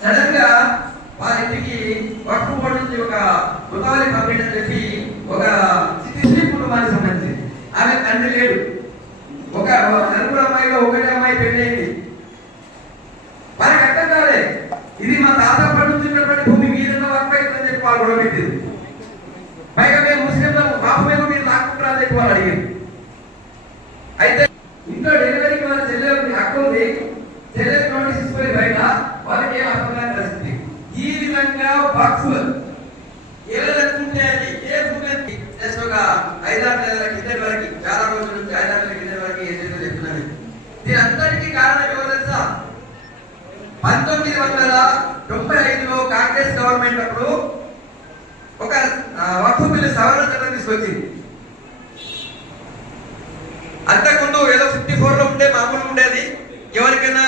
Sudden గా వారి ఇంటికి వక్ఫ్ బోర్డు నుంచి ఒక ముతాలి పంపించని చెప్పి ఒక ముస్లిం కుటుంబానికి సంబంధించి ఆమె తండ్రి లేడు. ఒక నలుగురు అమ్మాయిలో ఒకటి అమ్మాయి పెళ్ళైంది. వారికి అర్థం కాలే ఇది మా తాత పండించినటువంటి భూమి మీరున్న వక్ఫ్ అవుతుందని చెప్పి వాళ్ళు కూడా పెట్టింది. పైగా మేము ముస్లింలు బాబు మీద మీరు లాక్కుంటారని చెప్పి వాళ్ళు అడిగింది. అయితే ఇంట్లో డెలివరీకి వాళ్ళ చెల్లెలు హక్కు ఉంది, చెల్లెలు నోటీస్ ఇచ్చిపోయి బయట వాళ్ళకి ఏం అర్థం కాని పరిస్థితి. ఈ విధంగా వక్ఫ్ ఏదనుకుంటే అది ఏ భూమి జస్ట్ ఒక 5-6 నెలల కింద వరకు, చాలా రోజుల నుంచి 5-6 నెలల కింద వరకు ఏదైతే చెప్తున్నది. దీని అందరికీ కారణం ఎవరు తెలుసా? 1995లో కాంగ్రెస్ గవర్నమెంట్ అప్పుడు ఒక వక్ఫ్ బిల్లు సవరణ చట్టం తీసుకొచ్చింది. అంతకుముందు ఏదో 54లో ఉంటే మామూలు ఉండేది. ఎవరికైనా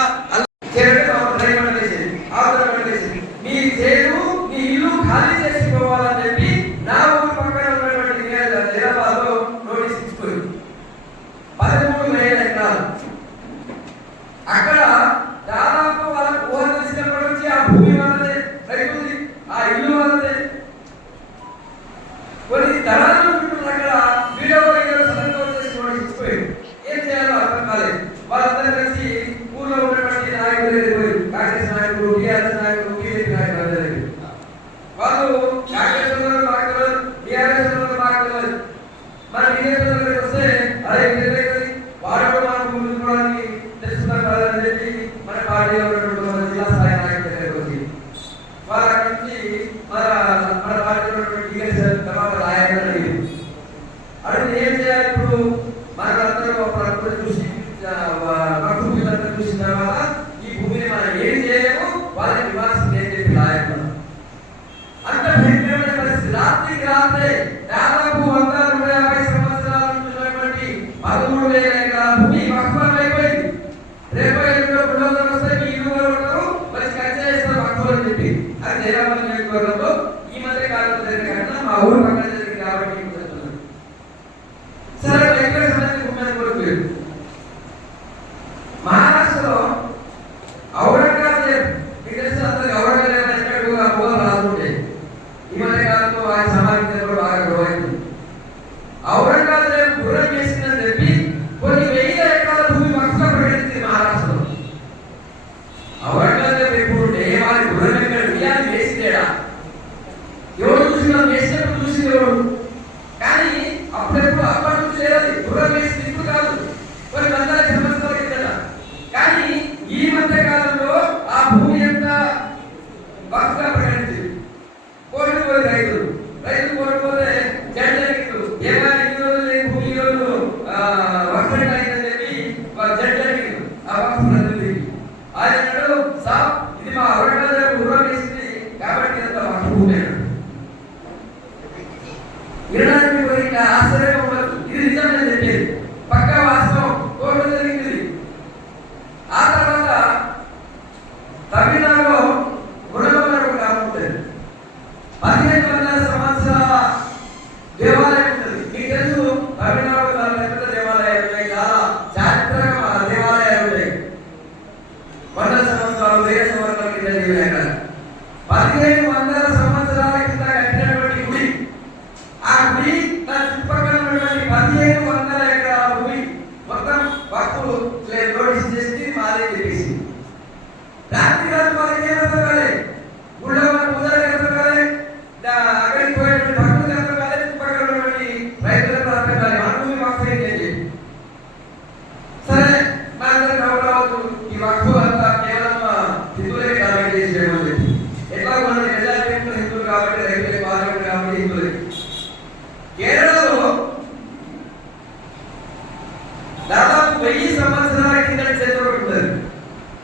మీ చేరు మీ ఇల్లు ఖాళీ చేసుకోవాలని చెప్పి నా ఊరు పక్కన ఉన్నటువంటి హైదరాబాద్ లో నోటీస్ ఇచ్చిపోయింది. 13,000 ఎకరాలు అక్కడ దాదాపు వాళ్ళకు ఊహ తెలిసినప్పటి నుంచి ఆ భూమి వాళ్ళదే, రైతుది, ఆ ఇల్లు వాళ్ళదే. కొన్ని తరాలు అక్కడ వీడియో సడన్ చేసి నోటీస్ ఇచ్చిపోయింది. ఏం చేయాలో అర్థం కాలేదు. వాళ్ళందరూ కలిసి ఊళ్ళో ఉన్నటువంటి నాయకులు పోయి కాంగ్రెస్ నాయకులు, టీఆర్ఎస్ నాయకులు, టీడీపీ నాయకులు వాళ్ళు కాంగ్రెస్ నాయకులు, టీఆర్ఎస్ నాయకులు మన బీజేపీ వస్తే అదే వాడు మనకు ముందుకోవడానికి తెలుసుకున్నారు కదని చెప్పి మన పార్టీలో ఉన్నటువంటి జిల్లా స్థాయి నాయకుల దగ్గరకు వచ్చి వాళ్ళ అక్కడి నుంచి మన పార్టీలో ఉన్నటువంటి టీఆర్ఎస్ తర్వాత నాయకులు అడిగి ఏం చేయాలి ఇప్పుడు? మనకందరూ చూసి చూసిన తర్వాత ఈ భూమిని మనం ఏం చేయలేము, వాళ్ళకి ఇవ్వాల్సింది ఏం చెప్పి నాయకులు అంత భయంకరమైన పరిస్థితి. రాత్రికి రాత్రే దాదాపు 150 సంవత్సరాల నుంచి ఉన్నటువంటి 13,000 ఎకరాల భూమి వక్ఫ్ అయిపోయింది. రేపు ఎన్నో పిల్లలు వస్తే మీ ఇల్లు ఉంటారు, మంచి ఖర్చు చేస్తారు వక్ఫ్ అని చెప్పి. అది జయరాబాద్ నియోజకవర్గంలో ఈ మధ్య కాలంలో జరిగిన ఘటన మా ఊరు పక్కన జరిగింది కాబట్టి సరే ఎక్కడ సంబంధించిన భూమి కోల్పోయారు. మహారాష్ట్రలో ఔరంగజేబ్, మీకు తెలిసిన అందరికి ఔరంగజేబ్ ఎక్కడ రాసుంటే ఈ మధ్య కాలంలో ఆయన సమాజంలో కూడా బాగా గౌరవించింది. ఔరంగజేబ్ గుర్రం చేసిందని చెప్పి కొన్ని 1000 ఎకరాల భూమి వక్ఫ్ ప్రకటించింది మహారాష్ట్రలో. ఔరంగజేబ్ ఎప్పుడు వారి గుర్రం ఎక్కడ బియ్యాన్ని వేసిందేడా? ఎవరు చూసినా వేసినప్పుడు చూసింది ఎవరు? కానీ అప్పుడెప్పుడు అప్పటి నుంచి లేదు, గుర్రం వేసింది ఇప్పుడు కాదు, కొన్ని వందల సంవత్సరాల కిందట. కానీ ఈ మధ్య కాలంలో ఆ భూమి ఎంత వక్ఫ్ ప్రకటించింది. కోల్పోయి రైతులు కోల్పోతే జడ్జెట్లు ఏమైనా ఇన్ని రోజులు లేని భూమి రోజులు వక్ఫ్ అయిందని చెప్పి జడ్జెట్లు ఆ వక్ఫ్ ప్రతినిధి ఆయన అన్నాడు, సాబ్ ఇది మా ఔరంగజేబ్ గుర్రం వేసింది కాబట్టి ఎంత వక్ఫ్ భూమి వినడానికి పోయి ఆశ్చర్యం ఉండదు. ఇది నిజంగా చెప్పేది పక్కా వాస్తవం, కోర్టు జరిగింది. ఆ తర్వాత తమిళనాడులో గుణగమన ఒక గ్రామం ఉంటుంది. 1500 సంవత్సరాల దేవాలయం ఉంటుంది. మీకు తెలుసు తమిళనాడు చాలా పెద్ద దేవాలయాలు ఉన్నాయి, చాలా చారిత్రక దేవాలయాలు ఉన్నాయి. 100 సంవత్సరాలు 1000 సంవత్సరాల కింద అక్కడ 1500 సంవత్సరాల కింద కట్టినటువంటి గుడి. ఆ గుడి తన చుట్టుపక్కల ఉన్నటువంటి 1500 ఎకరాల భూమి మొత్తం వక్ఫ్ నోటీస్ చేసి మాదే చెప్పేసి రాత్రి రాత్రి వాళ్ళకి ఏమర్థం కాలే, గుళ్ళో మన పూజారికి అర్థం కాలే, అక్కడికి పోయేటువంటి భక్తులకు అర్థం కాలే, చుట్టుపక్కల ఉన్నటువంటి రైతులకు అర్థం కాలే, మన భూమి వక్ఫ్ ఏంటి. సరే మా అందరికి నవ్వురావచ్చు, ఈ వక్ఫ్ అంతా కేవలం హిందువులే టార్గెట్ చేసేయడం చెప్పి. ఎట్లా మన మెజారిటీ హిందువులు కాబట్టి, రైతులే పార్లమెంట్ కాబట్టి హిందువులే. కేరళలో దాదాపు 1000 సంవత్సరాల కింద చరిత్ర ఉంటుంది.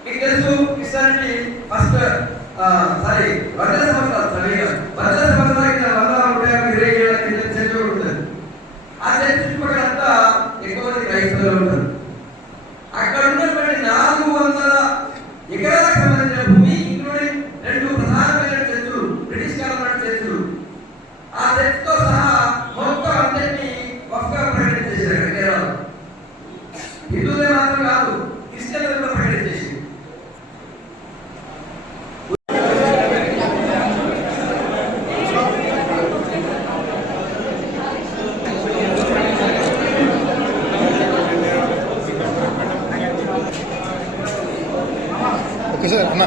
మీకు తెలుసు క్రిస్టియానిటీ ఫస్ట్ 100 సంవత్సరాల కింద 120 ఏళ్ల కింద చరిత్ర ఉంటుంది. ఆ చరిత్ర చుట్టుపక్కల అంతా ఎక్కువ మంది క్రైస్తవులు ఉంటారు. అక్కడ ఉన్నటువంటి 400 ఎకరాలకు సంబంధించిన భూమి ఇంక్లూడింగ్ 2 ప్రధానమైన చర్చలు, బ్రిటిష్ కాలం చర్చలు, ఆ చర్చతో సహా మొత్తం అందరినీ వక్ఫ్ ప్రకటించేశారు కేరళలో. హిందువులే మాత్రం కాదు, క్రిస్టియన్లు కూడా ప్రకటించేసి సార్ అన్న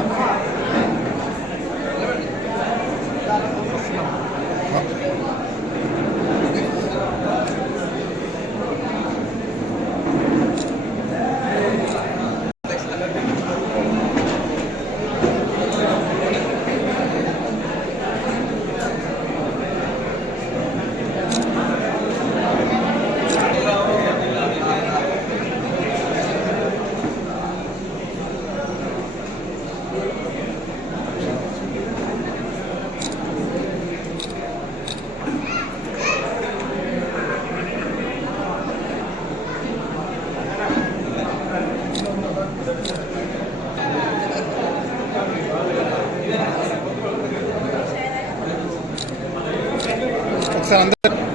ఒకసారి అందరు